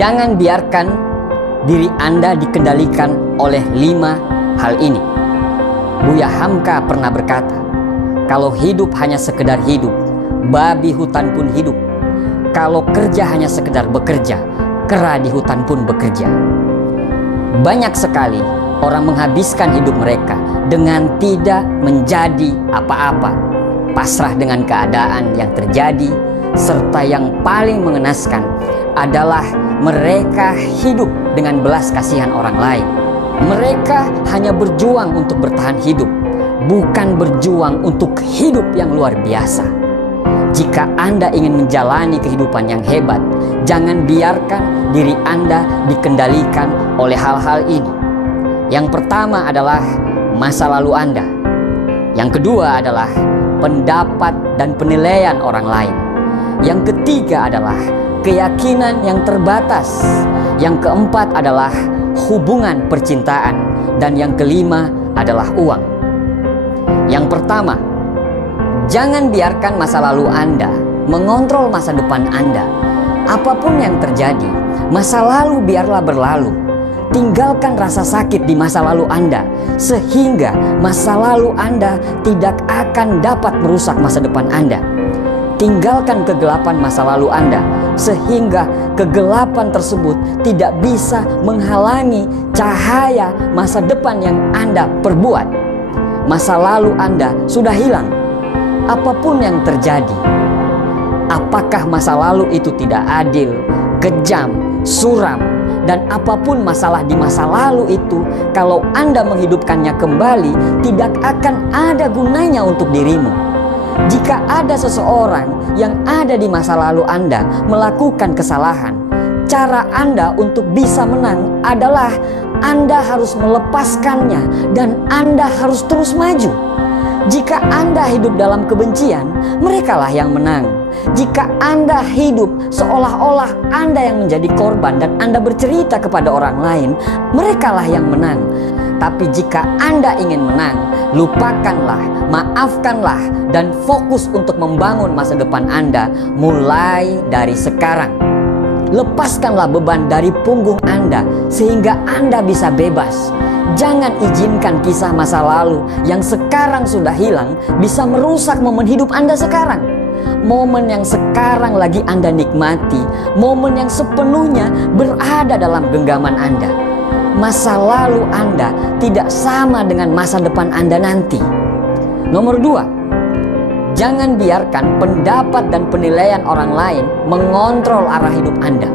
Jangan biarkan diri Anda dikendalikan oleh 5 hal ini. Buya Hamka pernah berkata, kalau hidup hanya sekedar hidup, babi hutan pun hidup. Kalau kerja hanya sekedar bekerja, kera di hutan pun bekerja. Banyak sekali orang menghabiskan hidup mereka dengan tidak menjadi apa-apa, pasrah dengan keadaan yang terjadi, serta yang paling mengenaskan adalah mereka hidup dengan belas kasihan orang lain. Mereka hanya berjuang untuk bertahan hidup, bukan berjuang untuk hidup yang luar biasa. Jika Anda ingin menjalani kehidupan yang hebat, jangan biarkan diri Anda dikendalikan oleh hal-hal ini. Yang pertama adalah masa lalu Anda. Yang kedua adalah pendapat dan penilaian orang lain. Yang ketiga adalah keyakinan yang terbatas. Yang keempat adalah hubungan percintaan. Dan yang kelima adalah uang. Yang pertama, jangan biarkan masa lalu Anda mengontrol masa depan Anda. Apapun yang terjadi, masa lalu biarlah berlalu. Tinggalkan rasa sakit di masa lalu Anda, sehingga masa lalu Anda tidak akan dapat merusak masa depan Anda. Tinggalkan kegelapan masa lalu Anda, sehingga kegelapan tersebut tidak bisa menghalangi cahaya masa depan yang Anda perbuat. Masa lalu Anda sudah hilang. Apapun yang terjadi, apakah masa lalu itu tidak adil, kejam, suram, dan apapun masalah di masa lalu itu, kalau Anda menghidupkannya kembali, tidak akan ada gunanya untuk dirimu. Jika ada seseorang yang ada di masa lalu Anda melakukan kesalahan, cara Anda untuk bisa menang adalah Anda harus melepaskannya dan Anda harus terus maju. Jika Anda hidup dalam kebencian, merekalah yang menang. Jika Anda hidup seolah-olah Anda yang menjadi korban dan Anda bercerita kepada orang lain, merekalah yang menang. Tapi jika Anda ingin menang, lupakanlah, maafkanlah, dan fokus untuk membangun masa depan Anda mulai dari sekarang. Lepaskanlah beban dari punggung Anda sehingga Anda bisa bebas. Jangan izinkan kisah masa lalu yang sekarang sudah hilang bisa merusak momen hidup Anda sekarang. Momen yang sekarang lagi Anda nikmati, momen yang sepenuhnya berada dalam genggaman Anda. Masa lalu Anda tidak sama dengan masa depan Anda nanti. Nomor 2, jangan biarkan pendapat dan penilaian orang lain mengontrol arah hidup Anda.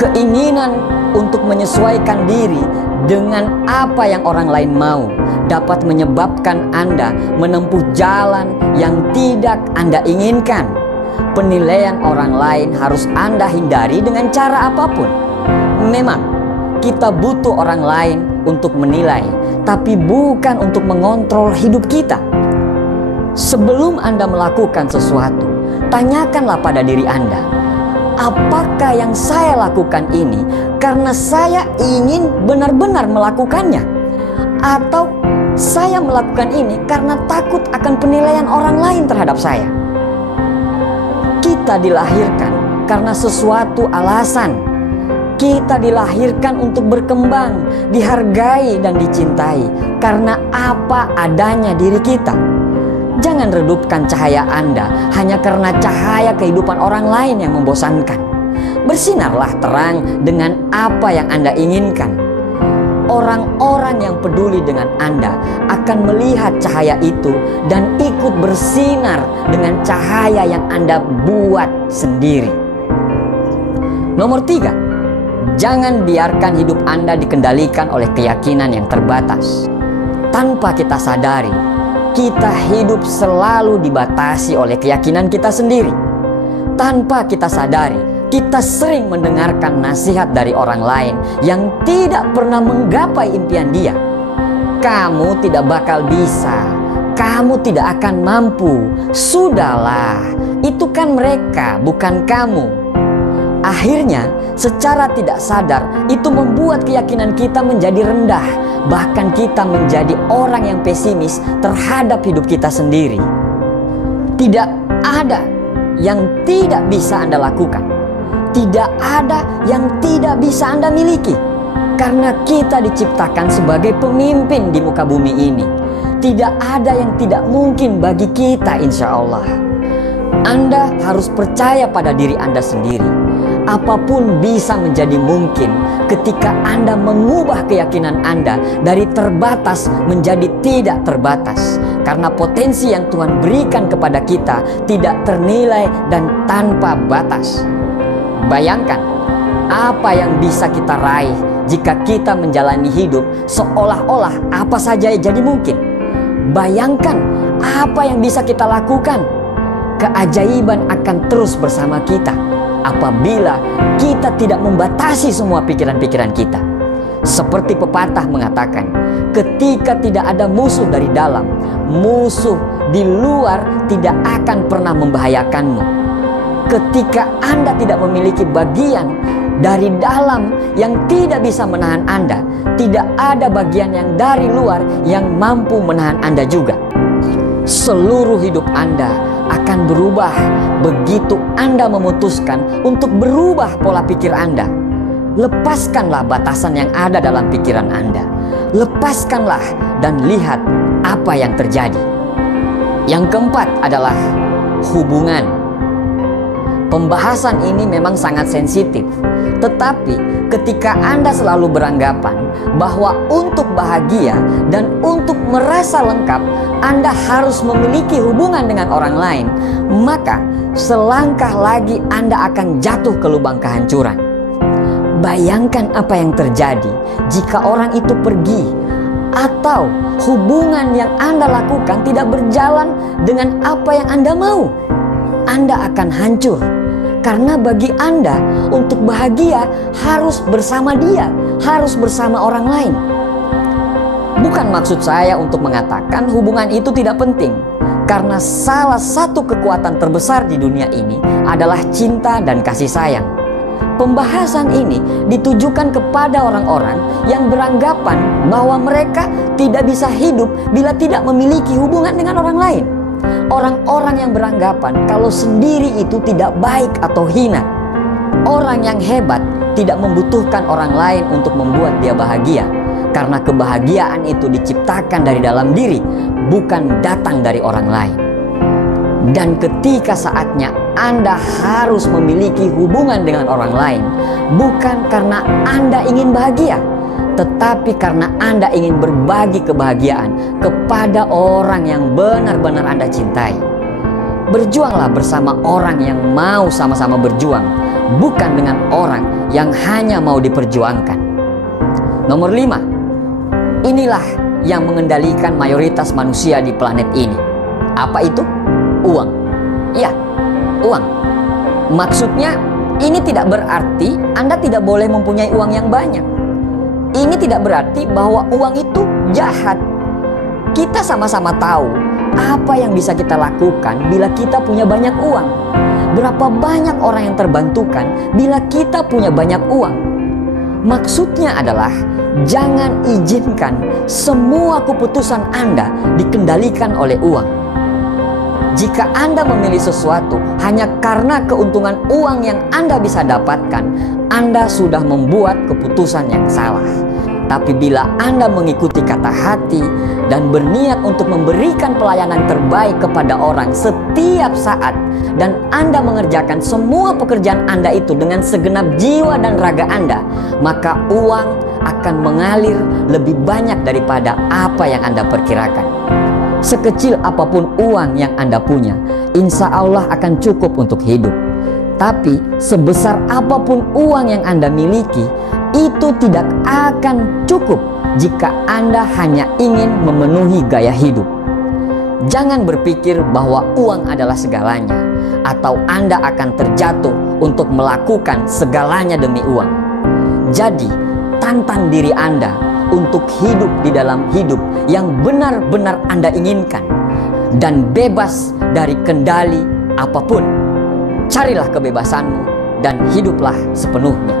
Keinginan untuk menyesuaikan diri dengan apa yang orang lain mau dapat menyebabkan Anda menempuh jalan yang tidak Anda inginkan. Penilaian orang lain harus Anda hindari dengan cara apapun. Memang kita butuh orang lain untuk menilai, tapi bukan untuk mengontrol hidup kita. Sebelum Anda melakukan sesuatu, tanyakanlah pada diri Anda, apakah yang saya lakukan ini karena saya ingin benar-benar melakukannya? Atau saya melakukan ini karena takut akan penilaian orang lain terhadap saya? Kita dilahirkan karena sesuatu alasan. Kita dilahirkan untuk berkembang, dihargai dan dicintai karena apa adanya diri kita. Jangan redupkan cahaya Anda hanya karena cahaya kehidupan orang lain yang membosankan. Bersinarlah terang dengan apa yang Anda inginkan. Orang-orang yang peduli dengan Anda akan melihat cahaya itu dan ikut bersinar dengan cahaya yang Anda buat sendiri. Nomor 3, jangan biarkan hidup Anda dikendalikan oleh keyakinan yang terbatas. Tanpa kita sadari, kita hidup selalu dibatasi oleh keyakinan kita sendiri. Tanpa kita sadari, kita sering mendengarkan nasihat dari orang lain yang tidak pernah menggapai impian dia. Kamu tidak bakal bisa, kamu tidak akan mampu, sudahlah, itu kan mereka, bukan kamu. Akhirnya, secara tidak sadar, itu membuat keyakinan kita menjadi rendah. Bahkan kita menjadi orang yang pesimis terhadap hidup kita sendiri. Tidak ada yang tidak bisa Anda lakukan. Tidak ada yang tidak bisa Anda miliki, karena kita diciptakan sebagai pemimpin di muka bumi ini. Tidak ada yang tidak mungkin bagi kita, insya Allah. Anda harus percaya pada diri Anda sendiri. Apapun bisa menjadi mungkin ketika Anda mengubah keyakinan Anda dari terbatas menjadi tidak terbatas. Karena potensi yang Tuhan berikan kepada kita tidak ternilai dan tanpa batas. Bayangkan apa yang bisa kita raih jika kita menjalani hidup seolah-olah apa saja jadi mungkin. Bayangkan apa yang bisa kita lakukan. Keajaiban akan terus bersama kita apabila kita tidak membatasi semua pikiran-pikiran kita. Seperti pepatah mengatakan, ketika tidak ada musuh dari dalam, musuh di luar tidak akan pernah membahayakanmu. Ketika Anda tidak memiliki bagian dari dalam yang tidak bisa menahan Anda, tidak ada bagian yang dari luar yang mampu menahan Anda juga. Seluruh hidup Anda akan berubah begitu Anda memutuskan untuk berubah pola pikir Anda. Lepaskanlah batasan yang ada dalam pikiran Anda. Lepaskanlah dan lihat apa yang terjadi. Yang keempat adalah hubungan. Pembahasan ini memang sangat sensitif, tetapi ketika Anda selalu beranggapan bahwa untuk bahagia dan untuk merasa lengkap Anda harus memiliki hubungan dengan orang lain, maka selangkah lagi Anda akan jatuh ke lubang kehancuran. Bayangkan apa yang terjadi jika orang itu pergi, atau hubungan yang Anda lakukan tidak berjalan dengan apa yang Anda mau. Anda akan hancur. Karena bagi Anda untuk bahagia harus bersama dia, harus bersama orang lain. Bukan maksud saya untuk mengatakan hubungan itu tidak penting, karena salah satu kekuatan terbesar di dunia ini adalah cinta dan kasih sayang. Pembahasan ini ditujukan kepada orang-orang yang beranggapan bahwa mereka tidak bisa hidup bila tidak memiliki hubungan dengan orang lain. Orang-orang yang beranggapan kalau sendiri itu tidak baik atau hina. Orang yang hebat tidak membutuhkan orang lain untuk membuat dia bahagia, karena kebahagiaan itu diciptakan dari dalam diri, bukan datang dari orang lain. Dan ketika saatnya Anda harus memiliki hubungan dengan orang lain, bukan karena Anda ingin bahagia, tetapi karena Anda ingin berbagi kebahagiaan kepada orang yang benar-benar Anda cintai. Berjuanglah bersama orang yang mau sama-sama berjuang, bukan dengan orang yang hanya mau diperjuangkan. Nomor 5, inilah yang mengendalikan mayoritas manusia di planet ini. Apa itu? Uang. Ya, uang. Maksudnya ini tidak berarti Anda tidak boleh mempunyai uang yang banyak. Ini tidak berarti bahwa uang itu jahat. Kita sama-sama tahu apa yang bisa kita lakukan bila kita punya banyak uang. Berapa banyak orang yang terbantukan bila kita punya banyak uang. Maksudnya adalah jangan izinkan semua keputusan Anda dikendalikan oleh uang. Jika Anda memilih sesuatu hanya karena keuntungan uang yang Anda bisa dapatkan, Anda sudah membuat keputusan yang salah. Tapi bila Anda mengikuti kata hati dan berniat untuk memberikan pelayanan terbaik kepada orang setiap saat, dan Anda mengerjakan semua pekerjaan Anda itu dengan segenap jiwa dan raga Anda, maka uang akan mengalir lebih banyak daripada apa yang Anda perkirakan. Sekecil apapun uang yang Anda punya, insya Allah akan cukup untuk hidup. Tapi sebesar apapun uang yang Anda miliki, itu tidak akan cukup jika Anda hanya ingin memenuhi gaya hidup. Jangan berpikir bahwa uang adalah segalanya, atau Anda akan terjatuh untuk melakukan segalanya demi uang. Jadi, tantang diri Anda untuk hidup di dalam hidup yang benar-benar Anda inginkan, dan bebas dari kendali apapun. Carilah kebebasanmu dan hiduplah sepenuhnya.